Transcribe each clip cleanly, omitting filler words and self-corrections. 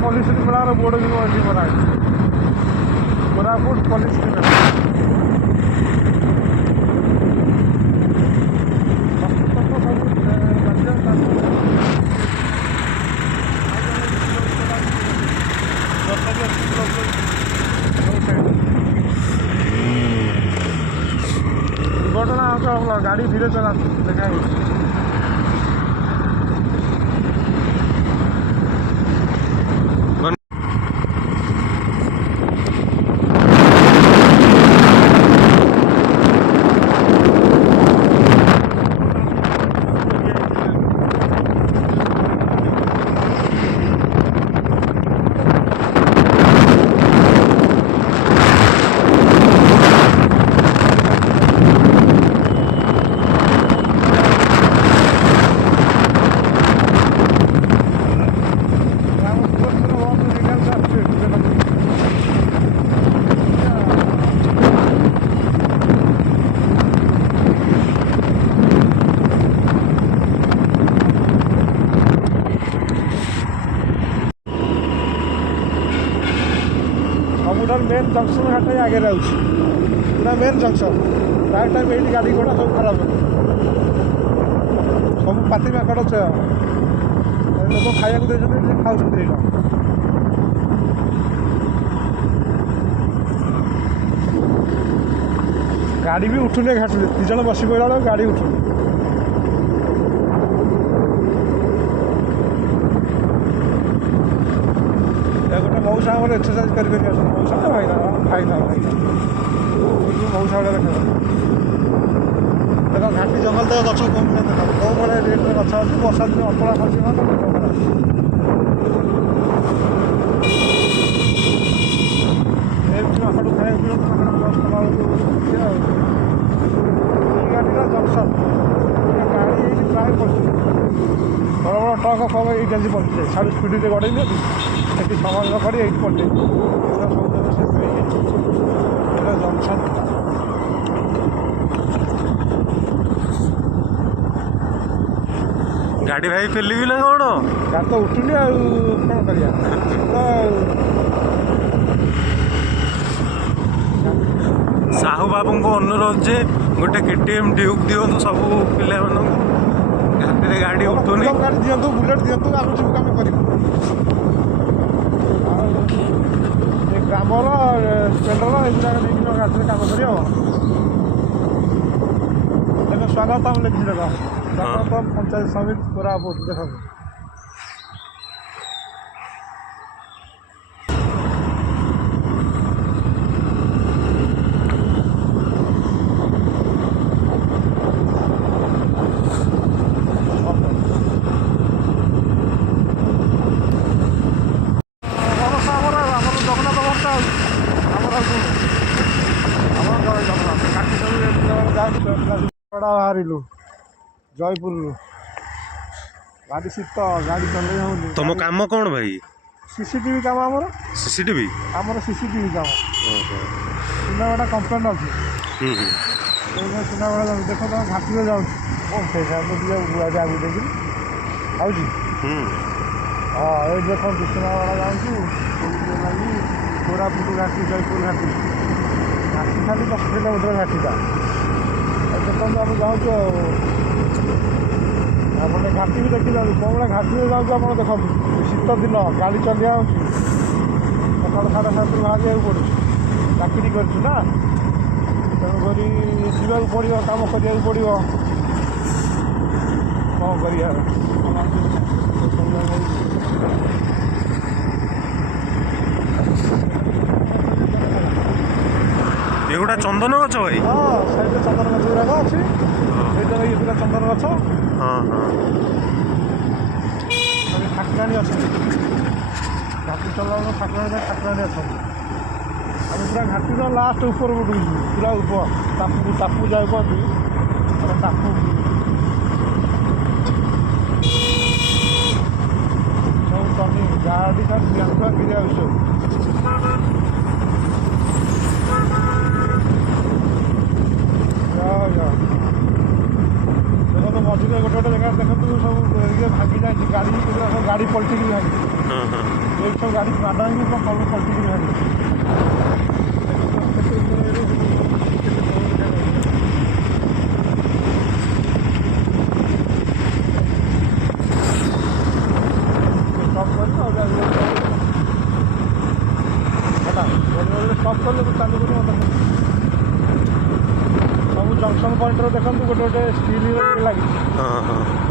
Police malar board भी अच्छी बना कोरापुट पुलिस मेला दुर्घटना गाड़ी धीरे चला देखा ସବୁଠାରୁ ମେନ୍ ଜଙ୍କସନ୍ ଘାଟ ଆଗରେ ଅଛି ପୁରା ମେନ୍ ଜଙ୍କସନ୍ ପ୍ରାୟ ଟାଇମ୍ ଏଇଠି ଗାଡ଼ି ଘୋଡ଼ା ସବୁ ଖରାପ ସବୁ ପାତି ମାଙ୍କଡ଼ ଚୟ ଲୋକ ଖାଇବାକୁ ଦେଇଛନ୍ତି ସେ ଖାଉଛନ୍ତି ଏଇଟା ଗାଡ଼ି ବି ଉଠୁନି ଘାଟରେ 2 ଜଣ ବସି ପଡ଼ିଲା ବେଳକୁ ଗାଡ଼ି ଉଠୁନି ଗୋଟେ ମଉସା ଆମର ଏକ୍ସରସାଇଜ୍ କରିପାରିକି ଆସନ୍ତି ମଉସା ନା ଭାଇନା ଭାଇନା ମଉସା ଭଳିଆ ଦେଖ ଦେଖ ଘାଟି ଜଙ୍ଗଲ ତ ଗଛ କମୁନା ଦେଖ କେଉଁ ଭଳିଆ ରେଟ୍ରେ ଗଛ ଅଛି ବର୍ଷା ଦିନ ଅପଡ଼ା ଖସି ଏମିତି ମାଙ୍କଡ଼ୁ ଖାଇବାକୁ ମିଳୁଛି ମାଙ୍କଡ଼ ବ୍ରସ୍ କଲା ବେଳକୁ ଆଉ ଏଇ ଗାଡ଼ିର ଜଙ୍କସନ୍ ଗାଡ଼ି ଏଇଠି ପ୍ରାୟ ପଡ଼ୁଛି ବଡ଼ ବଡ଼ ଟ୍ରକ୍ ଫକ୍ ଏଇଠି ଆଜି ପଡ଼ିছে ସାଡ଼ୁ ସ୍ପିଡ଼ରେ ଗଡ଼େଇ ଦିଅନ୍ତି ସେଠି ସମାଜ କରି ଏଇଠି ପଡ଼ିଲେ ସବୁ ଜାଗା ସେ ଏଇଟା ଜଙ୍କସନ୍ ଗାଡ଼ି ଭାଇ ପେଲିବି ନା କ'ଣ ଗାଡ଼ି ତ ଉଠୁନି ଆଉ କ'ଣ କରିବା ସାହୁ ବାବୁଙ୍କୁ ଅନୁରୋଧ ଯେ ଗୋଟେ KTM ଡ୍ୟୁକ୍ ଦିଅନ୍ତୁ ସବୁ ପିଲାମାନଙ୍କୁ ଘାଟିରେ ଗାଡ଼ି ଉଠୁନି ଗାଡ଼ି ଦିଅନ୍ତୁ ବୁଲେଟ୍ ଦିଅନ୍ତୁ ଆମେ ସବୁ କାମ କରିବୁ ଏ ଗ୍ରାମର ସ୍ପେଣ୍ଡର ଏଗୁଡ଼ାକ ନେଇକି ଗାଡ଼ିରେ କାମ କରି ହେବ ଦେଖ ସ୍ୱାଗତମ ଲେଖିଛି ଦେଖ ସ୍ୱାଗତମ ପଞ୍ଚାୟତ ସମିତି କୋରାପୁଟ ଦେଖନ୍ତୁ ବାହାରିଲୁ ଜୟପୁରରୁ ଭାରି ଶୀତ ଗାଡ଼ି ଚଲେଇ ହେଉନି ତମ କାମ କ'ଣ ଭାଇ CCTV କାମ ଆମର CCTV CCTV କାମ ସୁନାବେଡ଼ା କମ୍ପ୍ଲେନ୍ ଅଛି ସୁନାବେଡ଼ା ଯାଉଛି ଦେଖ ତମ ଘାଟିରେ ଯାଉଛି ବୁଢ଼ାଟେ ଆଗକୁ ଦେଖିଲି ଆଉଛି ହଁ ଏଇ ଦେଖନ୍ତୁ ସୁନାବେଡ଼ା ଯାଉଛି ଲାଗି କୋରାପୁଟ ଘାଟି ଜୟପୁର ଘାଟି ଖାଲି 10 କିଲୋମିଟର ଘାଟିଟା ଦେଖନ୍ତୁ ଆମେ ଯାଉଛୁ ଆଉ ଆପଣ ଘାଟି ବି ଦେଖିଯାଉଛି କେଉଁ ଭଳିଆ ଘାଟିରେ ଯାଉଛୁ ଆପଣ ଦେଖନ୍ତୁ ଶୀତ ଦିନ ଗାଡ଼ି ଚଲିଆ ହେଉଛି ସକାଳ 7:30 ବାହାରିବାକୁ ପଡ଼ୁଛି ଚାକିରି କରିଛୁ ନା ତେଣୁକରି ଯିବାକୁ ପଡ଼ିବ କାମ କରିବାକୁ ପଡ଼ିବ କ'ଣ କରିବା ଏଗୁଡ଼ା ଚନ୍ଦନ ଗଛ ଭାଇ ହଁ ସାଇଡ଼ରେ ଚନ୍ଦନ ଗଛ ଗୁଡ଼ାକ ଅଛି ସେଇଟା ଏଇଟା ଚନ୍ଦନ ଗଛ ଠାକୁରାଣୀ ଅଛନ୍ତି ଘାଟି ଚଲାଉନ ଠାକୁରାଣୀ ଅଛନ୍ତି ଆମେ ପୁରା ଘାଟିର ଲାଷ୍ଟ ଉପର ପଟକୁ ଯିବୁ, ପୁରା ଉପର ଟାପୁ ଯାଇ ପାରୁଛି ଟାପୁ ସବୁ ଟର୍ଣ୍ଣିଂ ଗାଡ଼ି ସାର୍ ବ୍ୟାଙ୍କ ଗିରିଆ ସବୁ ଦେଖନ୍ତୁ ମଝିରେ ଗୋଟେ ଗୋଟେ ଜାଗାରେ ଦେଖନ୍ତୁ ସବୁ ଇଏ ଭାଙ୍ଗି ଯାଇଛି, ଗାଡ଼ି ସବୁ ଗାଡ଼ି ପଲଟିକିରି ଭାଙ୍ଗି ଏଇଠି ସବୁ ଗାଡ଼ି ମାଡ଼ ହେଇକି ସବୁ ପଲଟିକିରି ଭାଙ୍ଗି ଷ୍ଟପ୍ କଲେ ଚାଲୁ କରିବ ସବୁ ଜଙ୍କସନ୍ ପଏଣ୍ଟରେ ଦେଖନ୍ତୁ ଗୋଟେ ଗୋଟେ ଷ୍ଟିଲ୍ ଲାଗିଛି,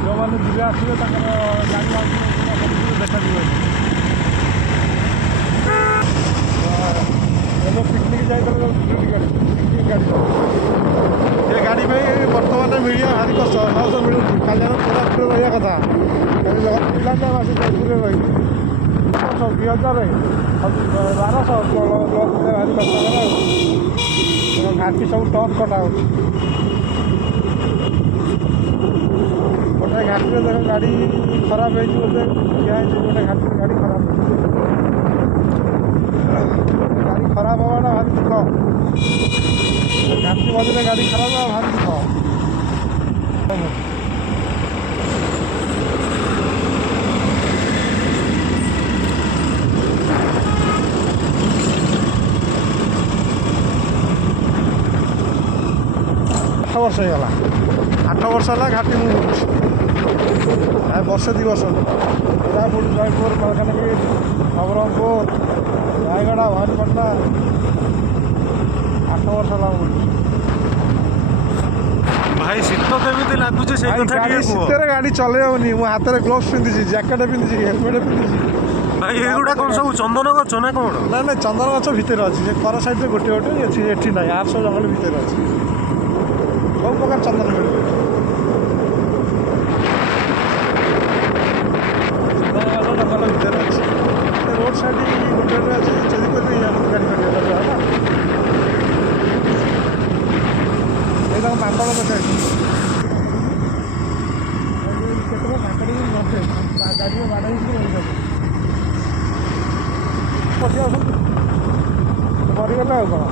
ଯେଉଁମାନେ ଯିବେ ଆସିବେ ତାଙ୍କର ଗାଡ଼ି ଦେଖାଯିବ। ଏବେ ପିକନିକ୍ ଯାଇଥିଲେ ପିକନିକ୍ ଗାଡ଼ି ଏ ଗାଡ଼ି ପାଇଁ ବର୍ତ୍ତମାନ ମିଳିବା ଭାରି କଷ୍ଟ, ସହଜ ମିଳୁଛି। କାଲି ଆମେ କୋରାପୁଟରେ ରହିବା କଥା, କାଲି ପିଲାଟା ଆସି ଜୟପୁରରେ ରହିବି 2000 1200 ଭାରି କଷ୍ଟ ହେଲା ଆଉ ଘାଟି ସବୁ ଟପ୍ କଟା ହେଉଛି। ଗୋଟେ ଘାଟିରେ ଦେଖ ଗାଡ଼ି ଖରାପ ହେଇଛି, ବୋଧେ ଠିଆ ହେଇଛି ଗୋଟେ ଘାଟିରେ ଗାଡ଼ି ଖରାପ ହେଇଛି। ଗାଡ଼ି ଖରାପ ହେବାଟା ଭାରି ଦୁଃଖ, ଘାଟି ମଝିରେ ଗାଡ଼ି ଖରାପ ହେବା ଭାରି ଦୁଃଖ। 8 ବର୍ଷ ହେଇଗଲା, 8 ବର୍ଷ ହେଲା ଘାଟି ମୁଁ ବୁଲୁଛି, ବର୍ଷେ 2 ବର୍ଷ କୋରାପୁଟ, ଜୟପୁର, ମାଲକାନଗିରି, ନବରଙ୍ଗପୁର, ରାୟଗଡ଼ା, ଭବାନୀପାଟଣା 8 ବର୍ଷ ହେଲା ମୁଁ ବୁଲୁଛି। ଭାଇ ଶୀତ କେମିତି ଲାଗୁଛି ସେଇ କଥା ଟିକେ କୁହ। ଶୀତରେ ଗାଡ଼ି ଚଲେଇ ହେଉନି, ମୁଁ ହାତରେ ଗ୍ଲୋଭ୍ସ ପିନ୍ଧିଛି, ଜ୍ୟାକେଟ୍ ପିନ୍ଧିଛି, ହେଲମେଟ୍ ପିନ୍ଧିଛି। ଭାଇ ଏଗୁଡ଼ା କ'ଣ ସବୁ ଚନ୍ଦନ ଗଛ ନା କ'ଣ? ନାଇଁ ଚନ୍ଦନ ଗଛ ଭିତରେ ଅଛି, ସେ କର ସାଇଡ଼୍ରେ ଗୋଟେ ଏଠି ନାହିଁ, ଆର ସବୁ ଜଙ୍ଗଲ ଭିତରେ ଅଛି, ସବୁ ପ୍ରକାର ଚନ୍ଦନ ମିଳିବ। ଜଙ୍ଗଲ ଭିତରେ ଅଛି, ରୋଡ଼ ସାଇଡ଼ ଗୋଟେ ଅଛି, ଚୋରି କରି ଗାଡ଼ି କାଟିବା ହେଲା। এই ତାଙ୍କ ମାଙ୍କଡ଼ ବସେ କେତେବେଳେ ମାଙ୍କଡ଼ ବି ନଥାଏ, ଗାଡ଼ିରେ ବାଡ଼ ହେଇକି ରହିଯାଉଛି, ପଶି ଆସନ୍ତୁ ମରିଗଲେ ଆଉ କ'ଣ।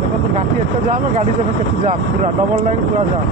ଦେଖନ୍ତୁ ଘାଟି ଏତେ ଜାମ୍, ଗାଡ଼ି ଦେଖ କେତେ ଜାମ୍, ପୁରା ଡବଲ ଲାଇନ୍ ପୁରା ଜାମ୍।